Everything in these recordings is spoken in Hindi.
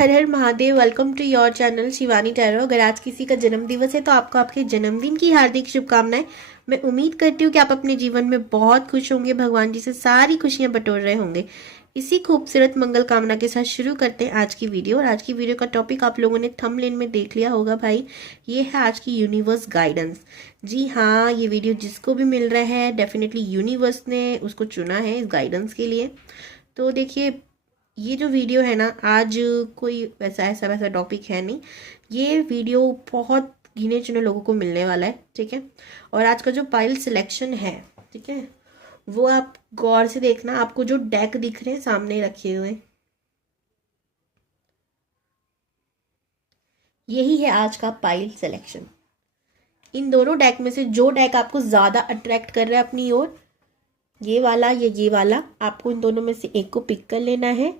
Her Har Mahadev. Welcome to your channel Shivani tarot. अगर आज किसी का जन्म दिवस है तो आपको आपके जन्मदिन की हार्दिक शुभकामनाएं। मैं उम्मीद करती हूँ कि आप अपने जीवन में बहुत खुश होंगे, भगवान जी से सारी खुशियां बटोर रहे होंगे। इसी खूबसूरत मंगल कामना के साथ शुरू करते हैं आज की वीडियो। और आज की वीडियो का टॉपिक आप लोगों ने थंबनेल में देख लिया होगा भाई, ये है आज की यूनिवर्स गाइडेंस। जी हाँ, ये वीडियो जिसको भी मिल रहा है डेफिनेटली यूनिवर्स ने उसको चुना है इस गाइडेंस के लिए। तो देखिए, ये जो वीडियो है ना, आज कोई ऐसा वैसा टॉपिक है नहीं। ये वीडियो बहुत गिने चुने लोगों को मिलने वाला है, ठीक है। और आज का जो पाइल सिलेक्शन है, ठीक है, वो आप गौर से देखना। आपको जो डेक दिख रहे हैं सामने रखे हुए, यही है आज का पाइल सिलेक्शन। इन दोनों डेक में से जो डेक आपको ज्यादा अट्रैक्ट कर रहा है अपनी ओर, ये वाला या ये वाला, आपको इन दोनों में से एक को पिक कर लेना है।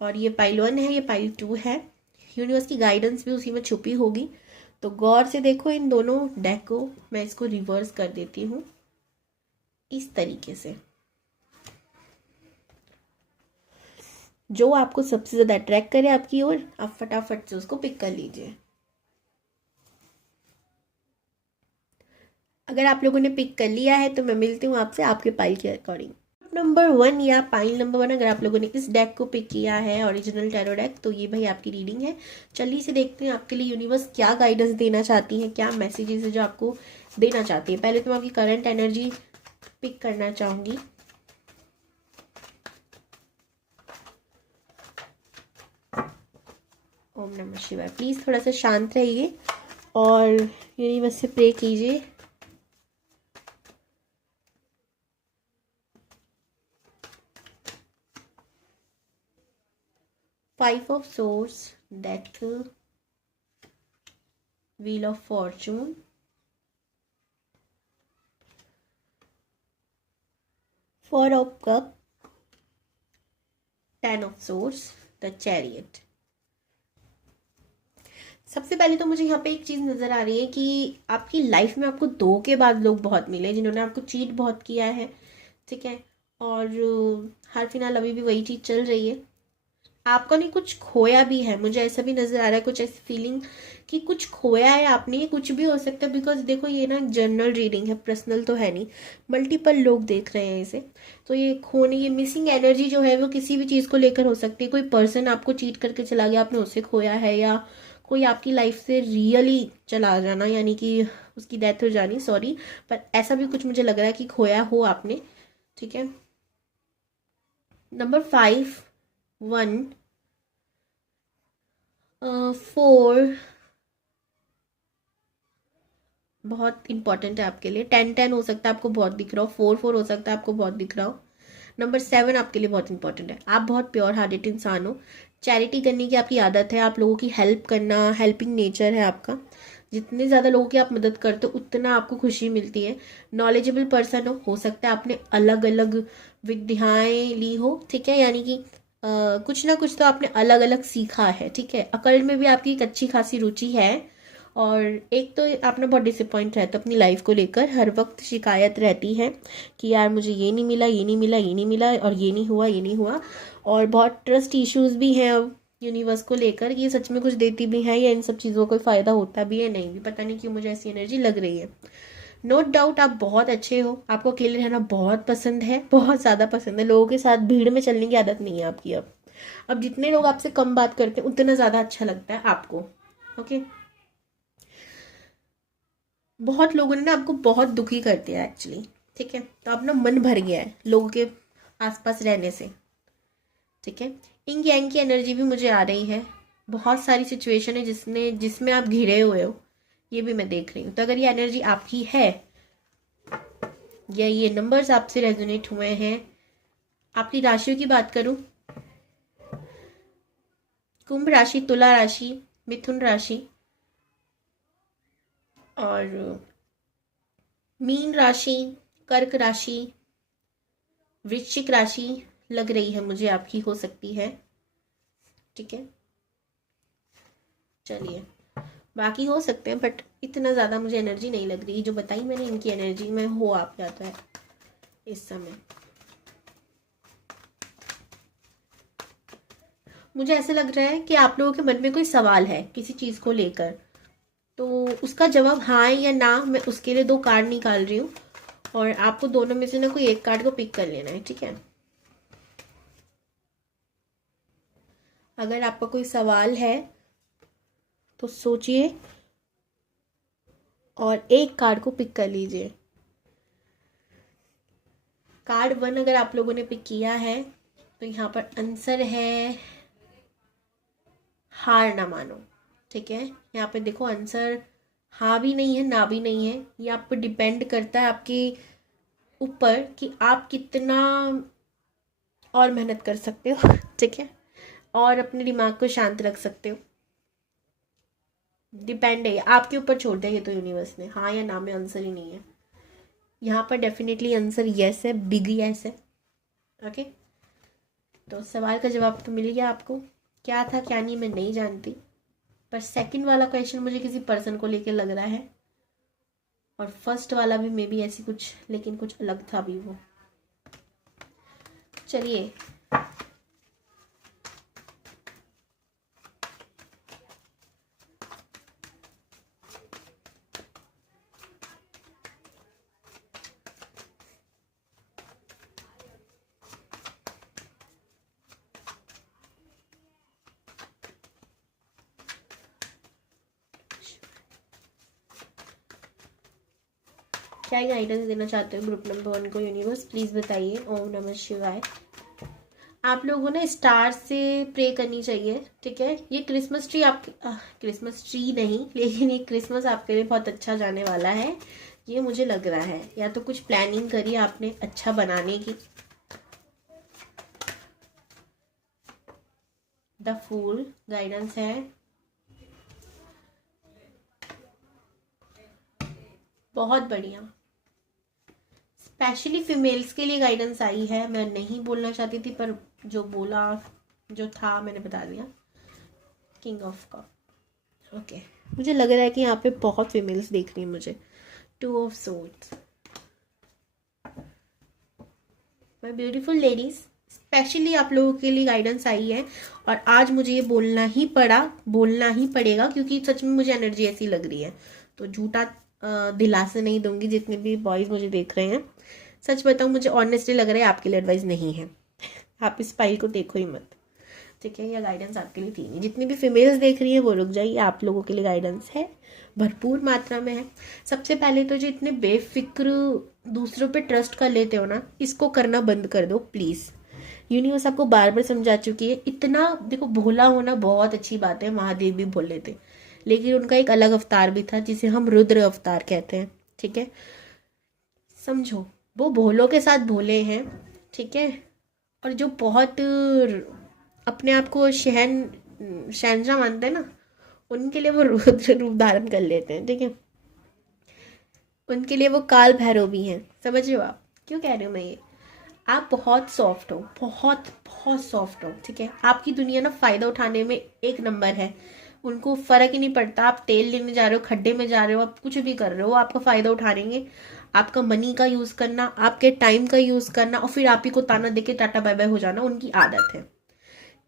और ये पाइल 1 है, ये पाइल 2 है। यूनिवर्स की गाइडेंस भी उसी में छुपी होगी। तो गौर से देखो इन दोनों डेक को। मैं इसको रिवर्स कर देती हूँ इस तरीके से। जो आपको सबसे ज्यादा अट्रैक्ट करे आपकी ओर, आप फटाफट से उसको पिक कर लीजिए। अगर आप लोगों ने पिक कर लिया है तो मैं मिलती हूँ आपसे आपके पाइल के अकॉर्डिंग। नंबर 1 या पाइल नंबर 1, अगर आप लोगों ने इस डेक को पिक किया है, ओरिजिनल टैरो डेक, तो ये भाई आपकी रीडिंग है। चलिए से देखते हैं आपके लिए यूनिवर्स क्या गाइडेंस देना चाहती है, क्या मैसेजेस है जो आपको देना चाहती है। पहले तो मैं आपकी करंट एनर्जी पिक करना चाहूंगी। ओम नमः शिवाय। प्लीज थोड़ा सा शांत रहिए और यूनिवर्स से प्रे कीजिए। Five of Swords, Death, Wheel of Fortune, Four of Cups, Ten of Swords, The Chariot। सबसे पहले तो मुझे यहाँ पे एक चीज नजर आ रही है कि आपकी लाइफ में आपको धोखेबाज लोग बहुत मिले, जिन्होंने आपको चीट बहुत किया है, ठीक है। और हाल फिलहाल अभी भी वही चीज चल रही है। आपका नहीं, कुछ खोया भी है, मुझे ऐसा भी नजर आ रहा है, कुछ ऐसी फीलिंग कि कुछ खोया है आपने। ये कुछ भी हो सकता है, बिकॉज देखो ये ना जनरल रीडिंग है, पर्सनल तो है नहीं। मल्टीपल लोग देख रहे हैं इसे। तो ये खोने, ये मिसिंग एनर्जी जो है वो किसी भी चीज को लेकर हो सकती है। कोई पर्सन आपको चीट करके चला गया, आपने उसे खोया है, या कोई आपकी लाइफ से रियली चला जाना, यानी कि उसकी डेथ हो जानी, सॉरी, पर ऐसा भी कुछ मुझे लग रहा है कि खोया हो आपने, ठीक है। नंबर 5, 1, 4 बहुत इंपॉर्टेंट है आपके लिए। 10 हो सकता है आपको बहुत दिख रहा हो, 4 हो सकता है आपको बहुत दिख रहा हो। नंबर 7 आपके लिए बहुत इंपॉर्टेंट है। आप बहुत प्योर हार्टेड इंसान हो, चैरिटी करने की आपकी आदत है, आप लोगों की हेल्प करना, हेल्पिंग नेचर है आपका। जितने ज्यादा लोगों की आप मदद करते हो उतना आपको खुशी मिलती है। नॉलेजेबल पर्सन हो सकता है आपने अलग अलग विद्याएं ली हो, ठीक है, यानी कि कुछ ना कुछ तो आपने अलग अलग सीखा है, ठीक है। अकल्ट में भी आपकी एक अच्छी खासी रुचि है। और एक तो आपने बहुत डिसअपॉइंट रहता है अपनी लाइफ को लेकर, हर वक्त शिकायत रहती है कि यार मुझे ये नहीं मिला, ये नहीं मिला, ये नहीं मिला, और ये नहीं हुआ, ये नहीं हुआ। और बहुत ट्रस्ट इश्यूज भी हैं अब यूनिवर्स को लेकर, कि ये सच में कुछ देती भी है या इन सब चीज़ों का कोई फायदा होता भी है, नहीं भी, पता नहीं क्यों मुझे ऐसी एनर्जी लग रही है। नो डाउट आप बहुत अच्छे हो, आपको अकेले रहना बहुत पसंद है, बहुत ज़्यादा पसंद है। लोगों के साथ भीड़ में चलने की आदत नहीं है आपकी। अब जितने लोग आपसे कम बात करते हैं उतना ज़्यादा अच्छा लगता है आपको, ओके। बहुत लोगों ने ना आपको बहुत दुखी कर दिया एक्चुअली, ठीक है। तो अब ना मन भर गया है लोगों के आसपास रहने से, ठीक है। इंग यांग की एनर्जी भी मुझे आ रही है। बहुत सारी सिचुएशन है जिसमें आप घिरे हुए हो, ये भी मैं देख रही हूँ। तो अगर ये एनर्जी आपकी है या ये नंबर्स आपसे रेजोनेट हुए हैं, आपकी राशियों की बात करूं, कुंभ राशि, तुला राशि, मिथुन राशि और मीन राशि, कर्क राशि, वृश्चिक राशि लग रही है मुझे आपकी हो सकती है, ठीक है। चलिए, बाकी हो सकते हैं बट इतना ज़्यादा मुझे एनर्जी नहीं लग रही जो बताई मैंने। इनकी एनर्जी में हो आप जाता है इस समय। मुझे ऐसे लग रहा है कि आप लोगों के मन में कोई सवाल है किसी चीज़ को लेकर, तो उसका जवाब हाँ है या ना। मैं उसके लिए 2 कार्ड निकाल रही हूँ और आपको दोनों में से ना कोई एक कार्ड को पिक कर लेना है, ठीक है। अगर आपका कोई सवाल है तो सोचिए और एक कार्ड को पिक कर लीजिए। कार्ड 1 अगर आप लोगों ने पिक किया है तो यहाँ पर आंसर है हार ना मानो, ठीक है। यहाँ पे देखो आंसर हाँ भी नहीं है ना भी नहीं है, ये आप पे डिपेंड करता है आपके ऊपर कि आप कितना और मेहनत कर सकते हो, ठीक है, और अपने दिमाग को शांत रख सकते हो। डिपेंड है, आपके ऊपर छोड़ दिया ये तो यूनिवर्स ने। हाँ या ना में आंसर ही नहीं है यहाँ पर। डेफिनेटली आंसर यस है, बिग यस है। ओके, तो सवाल का जवाब तो मिल गया आपको। क्या था क्या नहीं मैं नहीं जानती, पर सेकंड वाला क्वेश्चन मुझे किसी पर्सन को लेकर लग रहा है, और फर्स्ट वाला भी मे बी ऐसी कुछ, लेकिन कुछ अलग था भी वो। चलिए क्या गाइडेंस देना चाहते हो ग्रुप नंबर 1 को यूनिवर्स, प्लीज बताइए। ओम नमः शिवाय। आप लोगों ने स्टार से प्रे करनी चाहिए, ठीक है। ये क्रिसमस ट्री आप क्रिसमस ट्री नहीं, लेकिन ये क्रिसमस आपके लिए बहुत अच्छा जाने वाला है, ये मुझे लग रहा है। या तो कुछ प्लानिंग करी आपने अच्छा बनाने की। द फूल गाइडेंस है, बहुत बढ़िया। स्पेशली फीमेल्स के लिए गाइडेंस आई है। मैं नहीं बोलना चाहती थी पर जो बोला जो था मैंने बता दिया। King of cup, okay. मुझे लग रहा है कि यहाँ पे बहुत फीमेल्स देख रही है मुझे। 2 of swords, my beautiful ladies, specially आप लोगों के लिए गाइडेंस आई है। और आज मुझे ये बोलना ही पड़ेगा क्योंकि सच में मुझे एनर्जी ऐसी लग रही है। तो झूठा दिलासा नहीं दूंगी जितने भी बॉयज मुझे देख रहे हैं। सच बताऊं, मुझे ऑनेस्टली लग रहा है आपके लिए एडवाइस नहीं है। आप इस फाइल को देखो ही मत, ठीक है। यह गाइडेंस आपके लिए थी नहीं। जितनी भी फीमेल्स देख रही है वो रुक जाइए, आप लोगों के लिए गाइडेंस है, भरपूर मात्रा में है। सबसे पहले तो जो इतने बेफिक्र दूसरों पे ट्रस्ट कर लेते हो ना, इसको करना बंद कर दो प्लीज। यूनिवर्स आपको बार बार समझा चुकी है। इतना देखो, भोला होना बहुत अच्छी बात है, महादेव भी भोले थे, लेकिन उनका एक अलग अवतार भी था जिसे हम रुद्र अवतार कहते हैं, ठीक है। समझो, वो भोलों के साथ भोले हैं, ठीक है। और जो बहुत अपने आप को शहनशाह मानते हैं ना, उनके लिए वो रुद्र रूप धारण कर लेते हैं, ठीक है। उनके लिए वो काल भैरव भी हैं। समझ रहे हो आप क्यों कह रहे हो मैं ये? आप बहुत सॉफ्ट हो, बहुत बहुत सॉफ्ट हो, ठीक है। आपकी दुनिया ना फायदा उठाने में एक नंबर है। उनको फर्क ही नहीं पड़ता आप तेल लेने जा रहे हो, खड्डे में जा रहे हो, आप कुछ भी कर रहे हो, आपका फायदा उठाएंगे। आपका मनी का यूज करना, आपके टाइम का यूज करना, और फिर आप ही को ताना देके टाटा बाय बाय हो जाना उनकी आदत है।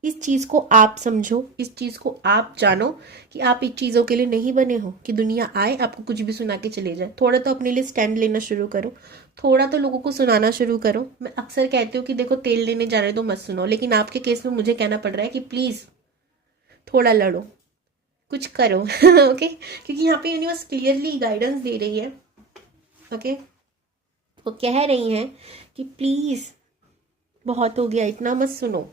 इस चीज को आप समझो, इस चीज को आप जानो कि आप इस चीजों के लिए नहीं बने हो कि दुनिया आए आपको कुछ भी सुना के चले जाए। थोड़ा तो अपने लिए स्टैंड लेना शुरू करो, थोड़ा तो लोगों को सुनाना शुरू करो। मैं अक्सर कहती हूँ कि देखो, तेल लेने जा रहे तो मत सुनो, लेकिन आपके केस में मुझे कहना पड़ रहा है कि प्लीज थोड़ा लड़ो, कुछ करो। ओके, क्योंकि यहाँ पे यूनिवर्स क्लियरली गाइडेंस दे रही है। ओके, वो कह रही हैं कि प्लीज बहुत हो गया, इतना मत सुनो।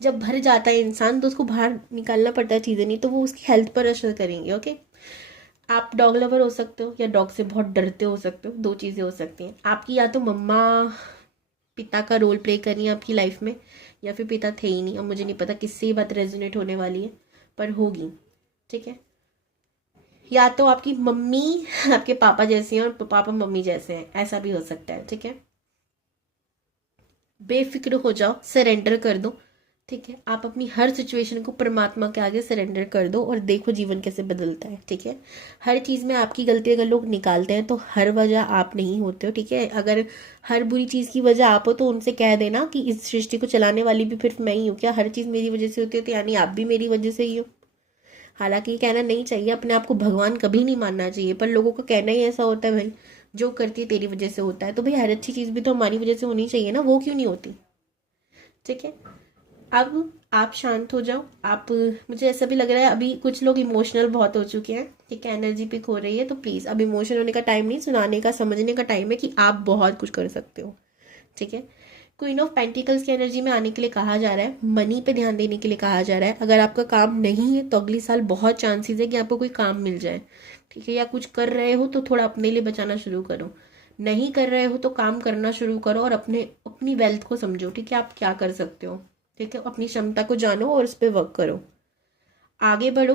जब भर जाता है इंसान तो उसको बाहर निकालना पड़ता है चीजें, नहीं तो वो उसकी हेल्थ पर असर करेंगे। ओके, आप डॉग लवर हो सकते हो या डॉग से बहुत डरते हो सकते हो, 2 चीजें हो सकती हैं आपकी। या तो मम्मा पिता का रोल प्ले कर रही है आपकी लाइफ में, या फिर पिता थे ही नहीं। अब मुझे नहीं पता किससे ये बात रेजोनेट होने वाली है, पर होगी, ठीक है। या तो आपकी मम्मी आपके पापा जैसी हैं और पापा मम्मी जैसे हैं, ऐसा भी हो सकता है, ठीक है। बेफिक्र हो जाओ, सरेंडर कर दो, ठीक है, आप अपनी हर सिचुएशन को परमात्मा के आगे सरेंडर कर दो और देखो जीवन कैसे बदलता है। ठीक है, हर चीज़ में आपकी गलती अगर लोग निकालते हैं तो हर वजह आप नहीं होते हो। ठीक है, अगर हर बुरी चीज़ की वजह आप हो तो उनसे कह देना कि इस सृष्टि को चलाने वाली भी फिर मैं ही हूँ क्या, हर चीज़ मेरी वजह से होती है तो यानी आप भी मेरी वजह से ही हो। हालांकि ये कहना नहीं चाहिए, अपने आप को भगवान कभी नहीं मानना चाहिए, पर लोगों का कहना ही ऐसा होता है भाई जो करती है तेरी वजह से होता है, तो भाई हर अच्छी चीज़ भी तो हमारी वजह से होनी चाहिए ना, वो क्यों नहीं होती। ठीक है, अब आप शांत हो जाओ। आप, मुझे ऐसा भी लग रहा है अभी कुछ लोग इमोशनल बहुत हो चुके हैं। ठीक है, एनर्जी पिक हो रही है, तो प्लीज़ अब इमोशनल होने का टाइम नहीं, सुनाने का समझने का टाइम है कि आप बहुत कुछ कर सकते हो। ठीक है, क्वीन ऑफ पेंटिकल्स की एनर्जी में आने के लिए कहा जा रहा है, मनी पे ध्यान देने के लिए कहा जा रहा है। अगर आपका काम नहीं है तो अगले साल बहुत चांसेस है कि आपको कोई काम मिल जाए। ठीक है, या कुछ कर रहे हो तो थोड़ा अपने लिए बचाना शुरू करो, नहीं कर रहे हो तो काम करना शुरू करो और अपनी वेल्थ को समझो। ठीक है, आप क्या कर सकते हो। ठीक है, अपनी क्षमता को जानो और उस पर वर्क करो, आगे बढ़ो।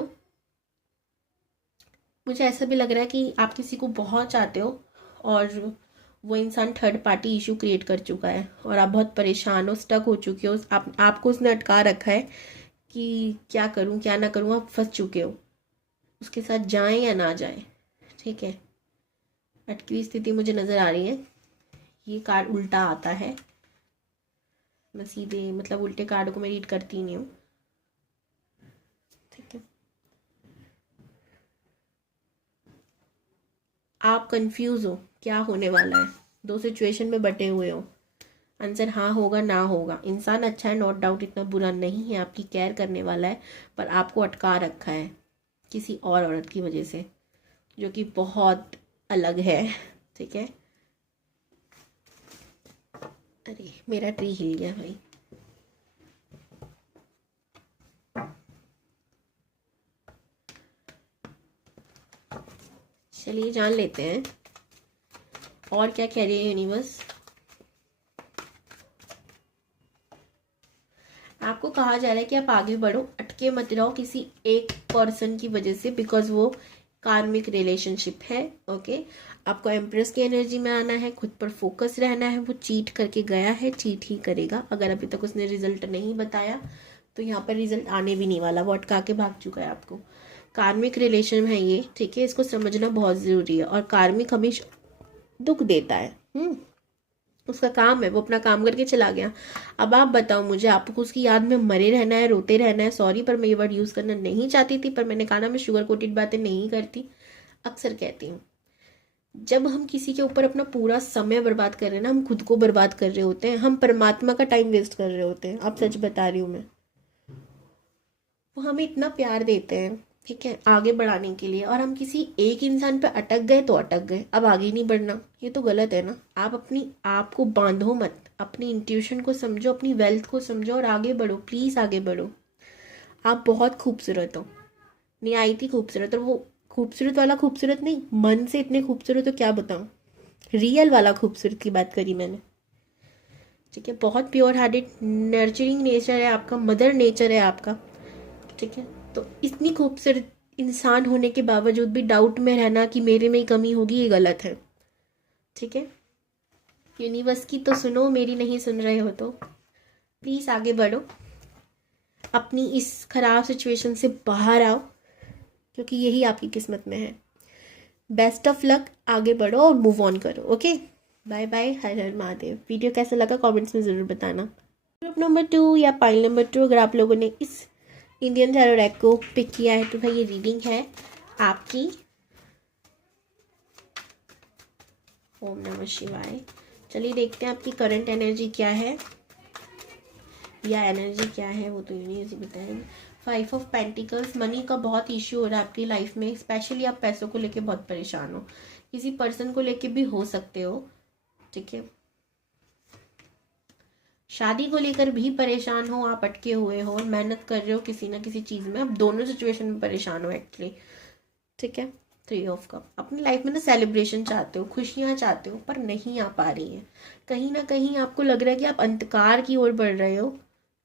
मुझे ऐसा भी लग रहा है कि आप किसी को बहुत चाहते हो और वो इंसान थर्ड पार्टी इशू क्रिएट कर चुका है और आप बहुत परेशान हो, स्टक हो चुके हो, आपको उसने अटका रखा है कि क्या करूं क्या ना करूं, आप फंस चुके हो। उसके साथ जाएं या ना जाएं। ठीक है, अटकी हुई स्थिति मुझे नज़र आ रही है। ये कार्ड उल्टा आता है, मैं सीधे मतलब उल्टे कार्ड को मैं रीड करती नहीं हूँ। ठीक है, आप कंफ्यूज हो क्या होने वाला है, दो सिचुएशन में बटे हुए हो। आंसर हाँ होगा ना होगा। इंसान अच्छा है, नॉट डाउट, इतना बुरा नहीं है, आपकी केयर करने वाला है, पर आपको अटका रखा है किसी और औरत की वजह से जो कि बहुत अलग है। ठीक है, अरे मेरा ट्री हिल गया भाई। चलिए जान लेते हैं और क्या कह रही है यूनिवर्स। आपको कहा जा रहा है कि आप आगे बढ़ो, अटके मत रहो किसी एक पर्सन की वजह से, बिकॉज वो कार्मिक रिलेशनशिप है। ओके, आपको एम्प्रेस की एनर्जी में आना है, खुद पर फोकस रहना है। वो चीट करके गया है, चीट ही करेगा। अगर अभी तक उसने रिजल्ट नहीं बताया तो यहाँ पर रिजल्ट आने भी नहीं वाला, वो अटका के भाग चुका है आपको। कार्मिक रिलेशन है ये। ठीक है, इसको समझना बहुत ज़रूरी है। और कार्मिक हमेशा दुख देता है। उसका काम है, वो अपना काम करके चला गया। अब आप बताओ मुझे, आपको उसकी याद में मरे रहना है, रोते रहना है। सॉरी पर मैं ये वर्ड यूज़ करना नहीं चाहती थी, पर मैंने कहा ना, मैं शुगर कोटेड बातें नहीं करती, अक्सर कहती हूँ। जब हम किसी के ऊपर अपना पूरा समय बर्बाद कर रहे हैं ना, हम खुद को बर्बाद कर रहे होते हैं, हम परमात्मा का टाइम वेस्ट कर रहे होते हैं। आप सच बता रही हूँ मैं। वो हमें इतना प्यार देते हैं, ठीक है, आगे बढ़ाने के लिए, और हम किसी एक इंसान पे अटक गए तो अटक गए, अब आगे नहीं बढ़ना। ये तो गलत है ना। आप अपनी आप को बांधो मत, अपनी इंट्यूशन को समझो, अपनी वेल्थ को समझो और आगे बढ़ो, प्लीज़ आगे बढ़ो। आप बहुत खूबसूरत हो, नहीं आई थी खूबसूरत, और वो खूबसूरत वाला खूबसूरत नहीं, मन से इतने खूबसूरत हो क्या बताऊँ। रियल वाला खूबसूरत की बात करी मैंने। ठीक है, बहुत प्योर हार्टेड नर्चरिंग नेचर है आपका, मदर नेचर है आपका। ठीक है, तो इतनी खूबसूरत इंसान होने के बावजूद भी डाउट में रहना कि मेरे में ही कमी होगी, ये गलत है। ठीक है, यूनिवर्स की तो सुनो, मेरी नहीं सुन रहे हो तो प्लीज़ आगे बढ़ो, अपनी इस खराब सिचुएशन से बाहर आओ, क्योंकि यही आपकी किस्मत में है। बेस्ट ऑफ लक, आगे बढ़ो और मूव ऑन करो। ओके, बाय बाय, हर हर महादेव। वीडियो कैसा लगा कमेंट्स में ज़रूर बताना। ग्रुप नंबर 2 या पाइल नंबर 2, अगर आप लोगों ने इस इंडियन टैरो डेक को पिक किया है तो भाई ये रीडिंग है आपकी। ओम नमः शिवाय। चलिए देखते हैं आपकी करंट एनर्जी क्या है, या एनर्जी क्या है वो तो यूनिवर्स ही बताएंगे। 5 ऑफ पेंटिकल्स, मनी का बहुत इश्यू हो रहा है आपकी लाइफ में, स्पेशली आप पैसों को लेके बहुत परेशान हो, किसी पर्सन को लेके भी हो सकते हो। ठीक है, शादी को लेकर भी परेशान हो, आप अटके हुए हो, मेहनत कर रहे हो किसी ना किसी चीज़ में, आप दोनों सिचुएशन में परेशान हो एक्चुअली। ठीक है, 3 ऑफ कप, अपनी लाइफ में ना सेलिब्रेशन चाहते हो, खुशियाँ चाहते हो, पर नहीं आ पा रही है। कहीं ना कहीं आपको लग रहा है कि आप अंधकार की ओर बढ़ रहे हो।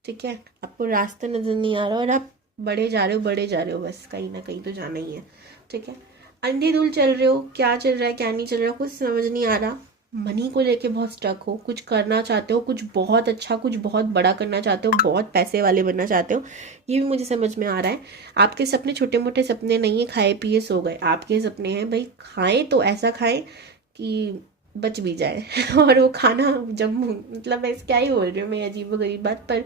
ठीक है, आपको रास्ता नज़र नहीं आ रहा और आप बढ़े जा रहे हो, बढ़े जा रहे हो, बस कहीं ना कहीं तो जाना ही है। ठीक है, अंधेधुल चल रहे हो, क्या चल रहा है क्या नहीं चल रहा कुछ समझ नहीं आ रहा, मनी को लेके बहुत स्टक हो, कुछ करना चाहते हो, कुछ बहुत अच्छा, कुछ बहुत बड़ा करना चाहते हो, बहुत पैसे वाले बनना चाहते हो, ये भी मुझे समझ में आ रहा है। आपके सपने छोटे मोटे सपने नहीं है खाए पिए सो गए, आपके सपने हैं भाई खाएं तो ऐसा खाएं कि बच भी जाए और वो खाना जब मतलब मैं क्या ही बोल रही हूँ मैं, अजीब गरीब बात, पर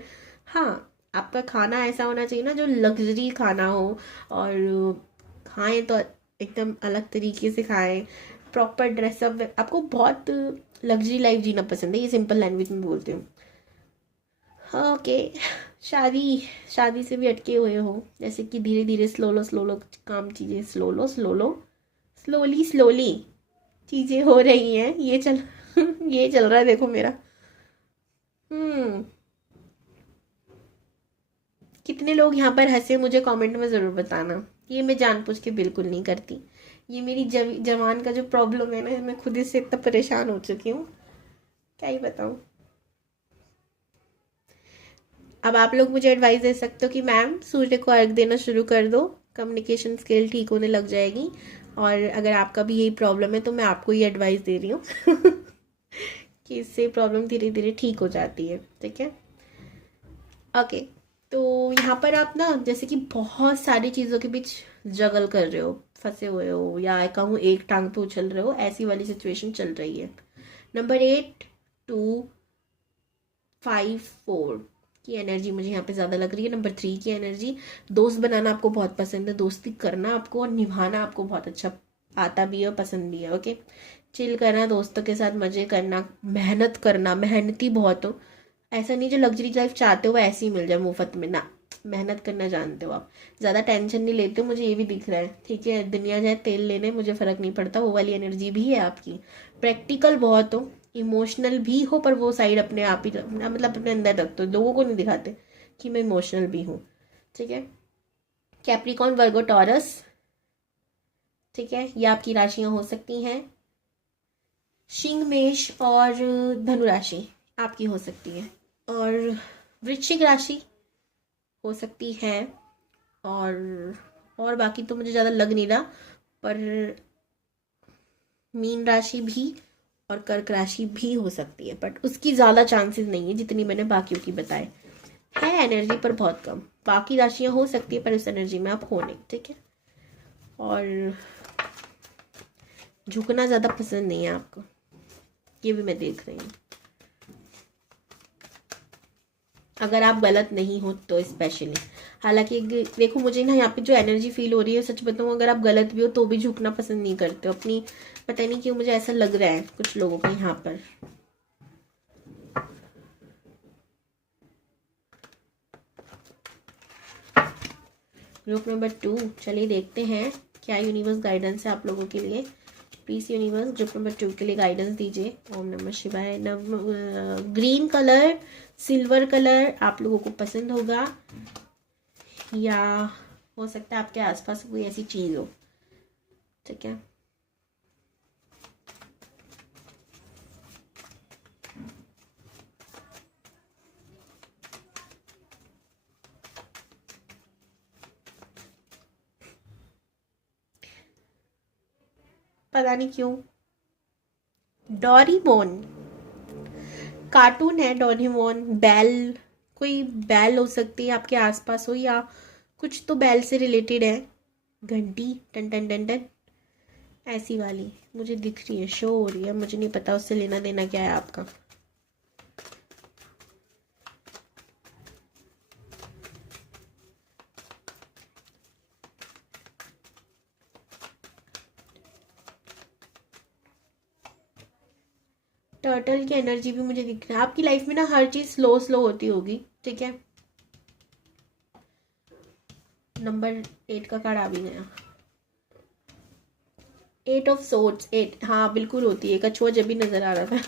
हाँ आपका खाना ऐसा होना चाहिए ना जो लग्जरी खाना हो, और खाएं तो एकदम अलग तरीके से खाएं, प्रॉपर ड्रेसअप। आपको बहुत लग्जरी लाइफ जीना पसंद है, ये सिंपल लैंग्वेज में बोलती हूँ। ओके, शादी, शादी से भी अटके हुए हो, जैसे कि धीरे धीरे स्लो लो काम चीज़ें स्लो लो स्लोली स्लोली चीज़ें हो रही हैं, ये चल ये चल रहा है देखो मेरा। हम्म कितने लोग यहाँ पर हंसे मुझे कमेंट में ज़रूर बताना, ये मैं जानबूझ के बिल्कुल नहीं करती, ये मेरी जवान का जो प्रॉब्लम है ना, मैं खुद इससे इतना परेशान हो चुकी हूँ, क्या ही बताऊँ। अब आप लोग मुझे एडवाइस दे सकते हो कि मैम सूर्य को अर्घ देना शुरू कर दो, कम्युनिकेशन स्किल ठीक होने लग जाएगी, और अगर आपका भी यही प्रॉब्लम है तो मैं आपको ये एडवाइस दे रही हूँ कि इससे प्रॉब्लम धीरे धीरे ठीक हो जाती है, ठीक है। ओके, तो यहाँ पर आप ना जैसे कि बहुत सारी चीज़ों के बीच जगल कर रहे हो, फंसे हुए हो, या कहूँ एक टांग पे उछल रहे हो, ऐसी वाली सिचुएशन चल रही है। नंबर 8 2 5 4 की एनर्जी मुझे यहाँ पे ज़्यादा लग रही है। नंबर 3 की एनर्जी, दोस्त बनाना आपको बहुत पसंद है, दोस्ती करना आपको और निभाना आपको बहुत अच्छा आता भी है और पसंद भी है। ओके, चिल करना, दोस्तों के साथ मज़े करना, मेहनत करना, मेहनती बहुत हो, ऐसा नहीं जो लग्जरी लाइफ चाहते हो वो ऐसे ही मिल जाए मुफ्त में ना, मेहनत करना जानते हो आप, ज़्यादा टेंशन नहीं लेते हो, मुझे ये भी दिख रहा है, ठीक है। दुनिया जाए तेल लेने मुझे फ़र्क नहीं पड़ता, वो वाली एनर्जी भी है आपकी। प्रैक्टिकल बहुत हो, इमोशनल भी हो, पर वो साइड अपने आप ही मतलब अपने अंदर रखते हो, लोगों को नहीं दिखाते कि मैं इमोशनल भी हूँ, ठीक है। कैप्रिकॉन वर्गो टॉरस, ठीक है, ये आपकी राशियाँ हो सकती हैं। सिंह मेष और धनु राशि आपकी हो सकती है, और वृश्चिक राशि हो सकती है, और बाकी तो मुझे ज़्यादा लग नहीं रहा, पर मीन राशि भी और कर्क राशि भी हो सकती है, बट उसकी ज़्यादा चांसेस नहीं है जितनी मैंने बाकियों की बताए, है एनर्जी पर बहुत कम। बाकी राशियाँ हो सकती है पर उस एनर्जी में आप हो नहीं, ठीक है। और झुकना ज़्यादा पसंद नहीं है आपको, ये भी मैं देख रही हूँ, अगर आप गलत नहीं हो तो स्पेशली। हालांकि देखो मुझे ना यहाँ पे जो एनर्जी फील हो रही है, सच बताऊँ अगर आप गलत भी हो तो भी झुकना पसंद नहीं करते हो अपनी, पता नहीं क्यों मुझे ऐसा लग रहा है कुछ लोगों का यहाँ पर। ग्रुप नंबर 2, चलिए देखते हैं क्या यूनिवर्स गाइडेंस है आप लोगों के लिए। प्लीज यूनिवर्स ग्रुप नंबर 2 के लिए गाइडेंस दीजिए। ओम नमः शिवाय। ग्रीन कलर, सिल्वर कलर आप लोगों को पसंद होगा, या हो सकता है आपके आसपास कोई ऐसी चीज हो, ठीक है। पता नहीं क्यों डोरीमोन कार्टून है, डोरीमोन बैल, कोई बैल हो सकती है आपके आसपास हो, या कुछ तो बैल से रिलेटेड है, घंटी टन टन टन टन ऐसी वाली मुझे दिख रही है, शो हो रही है, मुझे नहीं पता उससे लेना देना क्या है आपका। टर्टल की एनर्जी भी मुझे दिख रहा है, आपकी लाइफ में ना हर चीज स्लो स्लो होती होगी, ठीक है। नंबर 8 का कार्ड आ भी गया, 8 ऑफ सोर्ड्स, 8 हाँ बिल्कुल होती है, कछुआ जब भी नजर आ रहा था।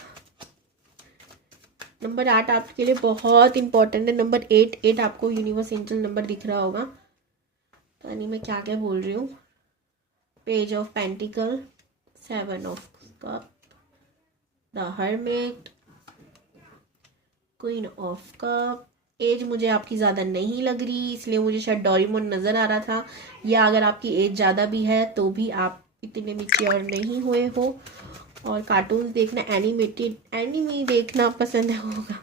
नंबर 8 आपके लिए बहुत इंपॉर्टेंट है, नंबर 8 आपको यूनिवर्स एंजल नंबर दिख रहा होगा, पता नहीं मैं क्या क्या बोल रही हूँ। Page of pentacle, 7 of cup, the hermit, queen of cup. As मुझे आपकी ज़्यादा नहीं लग रही, इसलिए मुझे शायद डोरेमोन नज़र आ रहा था, या अगर आपकी एज ज़्यादा भी है तो भी आप इतने भी प्योर नहीं हुए हो। और कार्टून्स देखना, एनिमेटेड एनिमे देखना पसंद होगा।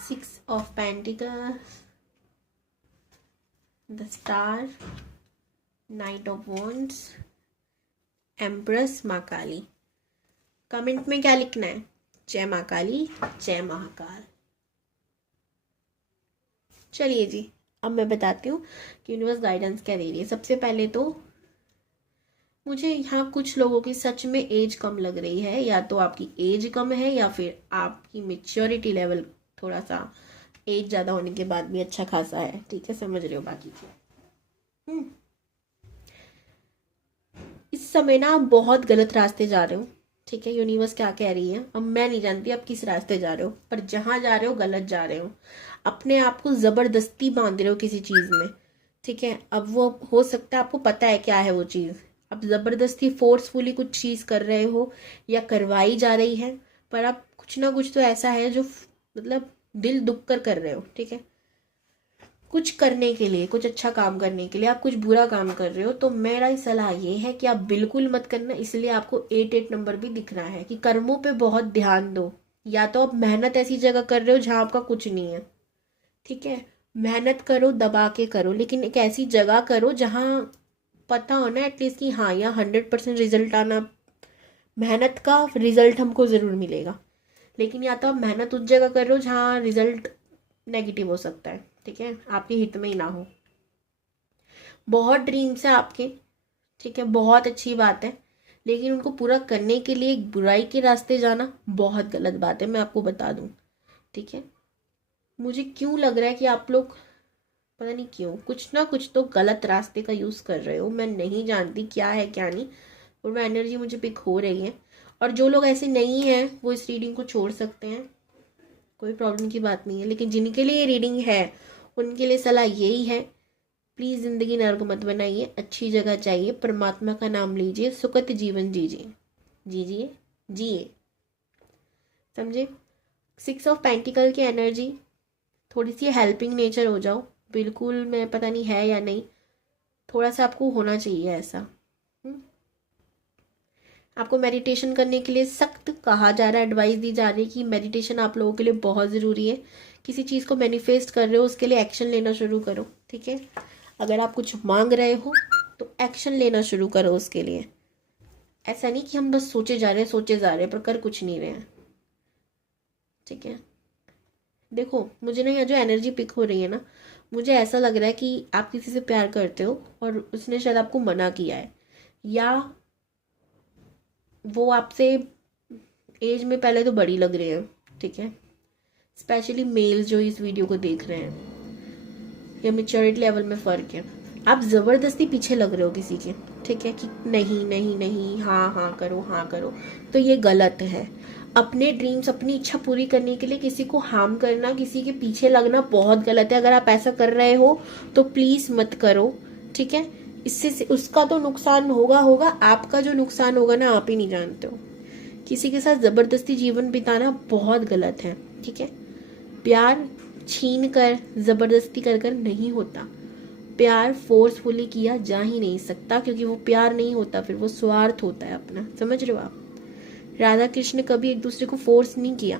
Six of pentacles, the star, night of wands, empress, माँ काली। कमेंट में क्या लिखना है? जय माँ काली, जय महाकाल। चलिए जी, अब मैं बताती हूँ कि यूनिवर्स गाइडेंस क्या दे रही है। सबसे पहले तो मुझे यहाँ कुछ लोगों की सच में एज कम लग रही है, या तो आपकी एज कम है या फिर आपकी मेच्योरिटी लेवल थोड़ा सा एज ज़्यादा होने के बाद भी अच्छा खासा है। ठीक है, समझ रहे हो बाकी चीज़। इस समय ना आप बहुत गलत रास्ते जा रहे हो। ठीक है, यूनिवर्स क्या कह रही है, अब मैं नहीं जानती आप किस रास्ते जा रहे हो, पर जहां जा रहे हो गलत जा रहे हो। अपने आप को जबरदस्ती बांध रहे हो किसी चीज में। ठीक है, अब वो हो सकता है आपको पता है क्या है वो चीज, अब जबरदस्ती फोर्सफुली कुछ चीज कर रहे हो या करवाई जा रही है, पर आप कुछ ना कुछ तो ऐसा है जो मतलब दिल दुख कर रहे हो। ठीक है, कुछ करने के लिए, कुछ अच्छा काम करने के लिए आप कुछ बुरा काम कर रहे हो, तो मेरा सलाह ये है कि आप बिल्कुल मत करना। इसलिए आपको 8 नंबर भी दिख रहा है कि कर्मों पे बहुत ध्यान दो। या तो आप मेहनत ऐसी जगह कर रहे हो जहां आपका कुछ नहीं है। ठीक है, मेहनत करो, दबा के करो, लेकिन एक ऐसी जगह करो जहां पता हो ना एटलीस्ट कि हाँ, यहाँ 100% रिजल्ट आना, मेहनत का रिजल्ट हमको जरूर मिलेगा। लेकिन या तो आप मेहनत उस जगह कर रहे हो जहाँ रिजल्ट नेगेटिव हो सकता है। ठीक है, आपके हित में ही ना हो। बहुत ड्रीम्स है आपके, ठीक है, बहुत अच्छी बात है, लेकिन उनको पूरा करने के लिए एक बुराई के रास्ते जाना बहुत गलत बात है, मैं आपको बता दूं। ठीक है, मुझे क्यों लग रहा है कि आप लोग पता नहीं क्यों कुछ ना कुछ तो गलत रास्ते का यूज कर रहे हो। मैं नहीं जानती क्या है क्या नहीं, और वो एनर्जी मुझे पिक हो रही है। और जो लोग ऐसे नहीं हैं वो इस रीडिंग को छोड़ सकते हैं, कोई प्रॉब्लम की बात नहीं है। लेकिन जिनके लिए ये रीडिंग है उनके लिए सलाह यही है, प्लीज जिंदगी नर्क मत बनाइए, अच्छी जगह जाइए, परमात्मा का नाम लीजिए, सुखद जीवन जीजिए, जीजिए, जिए। समझे? 6 ऑफ पेंटिकल की एनर्जी, थोड़ी सी हेल्पिंग नेचर हो जाओ। बिल्कुल, मैं पता नहीं है या नहीं, थोड़ा सा आपको होना चाहिए ऐसा। आपको मेडिटेशन करने के लिए सख्त कहा जा रहा है, एडवाइस दी जा रही है कि मेडिटेशन आप लोगों के लिए बहुत ज़रूरी है। किसी चीज़ को मैनिफेस्ट कर रहे हो उसके लिए एक्शन लेना शुरू करो। ठीक है, अगर आप कुछ मांग रहे हो तो एक्शन लेना शुरू करो उसके लिए। ऐसा नहीं कि हम बस सोचे जा रहे हैं, सोचे जा रहे हैं पर कर कुछ नहीं रहे हैं। ठीक है, देखो मुझे ना यहाँ जो एनर्जी पिक हो रही है ना, मुझे ऐसा लग रहा है कि आप किसी से प्यार करते हो और उसने शायद आपको मना किया है, या वो आपसे एज में पहले तो बड़ी लग रही है। ठीक है, स्पेशली मेल्स जो इस वीडियो को देख रहे हैं, या मेच्योरिटी लेवल में फ़र्क है। आप ज़बरदस्ती पीछे लग रहे हो किसी के। ठीक है, कि नहीं नहीं नहीं, हाँ हाँ करो, हाँ करो, तो ये गलत है। अपने ड्रीम्स, अपनी इच्छा पूरी करने के लिए किसी को हार्म करना, किसी के पीछे लगना बहुत गलत है। अगर आप ऐसा कर रहे हो तो प्लीज़ मत करो। ठीक है, इससे उसका तो नुकसान होगा होगा, आपका जो नुकसान होगा ना आप ही नहीं जानते हो। किसी के साथ जबरदस्ती जीवन बिताना बहुत गलत है। ठीक है, प्यार छीन कर, जबरदस्ती कर कर नहीं होता। प्यार फोर्सफुली किया जा ही नहीं सकता, क्योंकि वो प्यार नहीं होता, फिर वो स्वार्थ होता है अपना। समझ रहे हो आप? राधा कृष्ण ने कभी एक दूसरे को फोर्स नहीं किया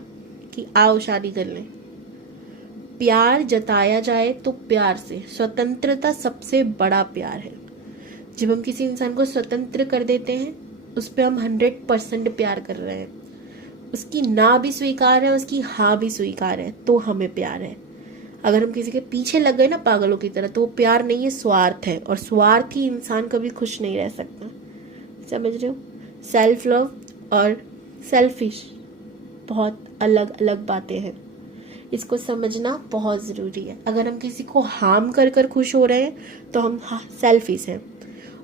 कि आओ शादी कर लें। प्यार जताया जाए तो प्यार से, स्वतंत्रता सबसे बड़ा प्यार है। जब हम किसी इंसान को स्वतंत्र कर देते हैं उस पर हम 100% प्यार कर रहे हैं। उसकी ना भी स्वीकार है, उसकी हाँ भी स्वीकार है, तो हमें प्यार है। अगर हम किसी के पीछे लग गए ना पागलों की तरह, तो वो प्यार नहीं है, स्वार्थ है, और स्वार्थी इंसान कभी खुश नहीं रह सकता। समझ रहे हो? सेल्फ लव और सेल्फिश बहुत अलग अलग बातें हैं, इसको समझना बहुत ज़रूरी है। अगर हम किसी को हार्म कर कर खुश हो रहे हैं तो हम सेल्फिश हैं,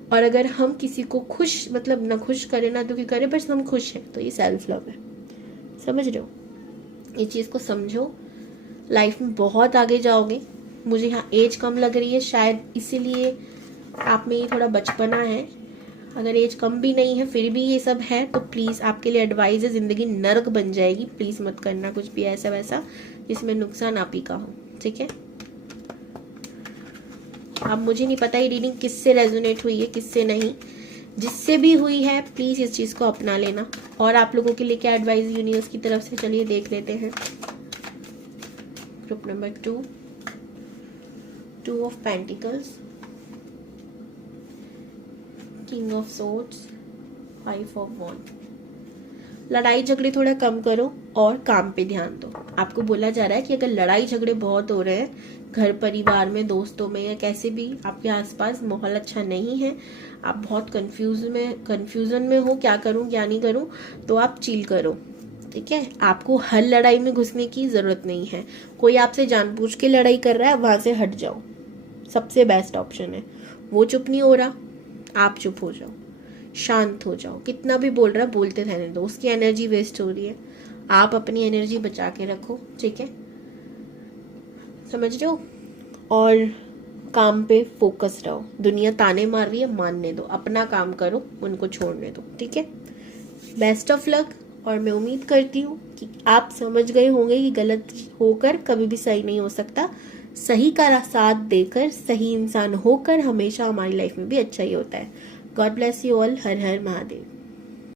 और अगर हम किसी को खुश, मतलब ना खुश करें ना दुखी करें, बस हम खुश हैं, तो ये सेल्फ लव है। समझ रहे हो? ये चीज़ को समझो, लाइफ में बहुत आगे जाओगे। मुझे यहाँ एज कम लग रही है, शायद इसीलिए आप में ये थोड़ा बचपना है। अगर एज कम भी नहीं है फिर भी ये सब है, तो प्लीज़ आपके लिए एडवाइस है, ज़िंदगी नर्क बन जाएगी। प्लीज़ मत करना कुछ भी ऐसा वैसा जिसमें नुकसान आप ही का हो। ठीक है, अब मुझे नहीं पता ये रीडिंग किससे रेजोनेट हुई है, किससे नहीं। जिससे भी हुई है प्लीज़ इस चीज़ को अपना लेना। और आप लोगों के लिए क्या एडवाइस यूनिवर्स की तरफ से, चलिए देख लेते हैं। Group number 2, 2 of pentacles, king of swords, 5 of wand. लड़ाई झगड़े थोड़ा कम करो और काम पे ध्यान दो। आपको बोला जा रहा है कि अगर लड़ाई झगड़े बहुत हो रहे हैं घर परिवार में, दोस्तों में, या कैसे भी आपके आसपास माहौल अच्छा नहीं है, आप बहुत कंफ्यूजन में हो, क्या करूं क्या नहीं करूं, तो आप चिल करो, ठीक है। आपको हर लड़ाई में घुसने की जरूरत नहीं है। कोई आपसे जानबूझ के लड़ाई कर रहा है, वहां से हट जाओ, सबसे बेस्ट ऑप्शन है। वो चुप नहीं हो रहा, आप चुप हो जाओ, शांत हो जाओ। कितना भी बोल रहा है बोलते रहने दो, उसकी एनर्जी वेस्ट हो रही है। आप अपनी एनर्जी बचा के रखो, ठीक है, समझ रहे हो। और काम पे फोकस रहो। दुनिया ताने मार रही है, मानने दो, अपना काम करो, उनको छोड़ने दो, ठीक है। Best of luck. और मैं उम्मीद करती हूँ कि आप समझ गए होंगे कि गलत होकर कभी भी सही नहीं हो सकता। सही का साथ देकर, सही इंसान होकर हमेशा हमारी लाइफ में भी अच्छा ही होता है। God bless you all. Her Har Mahadev.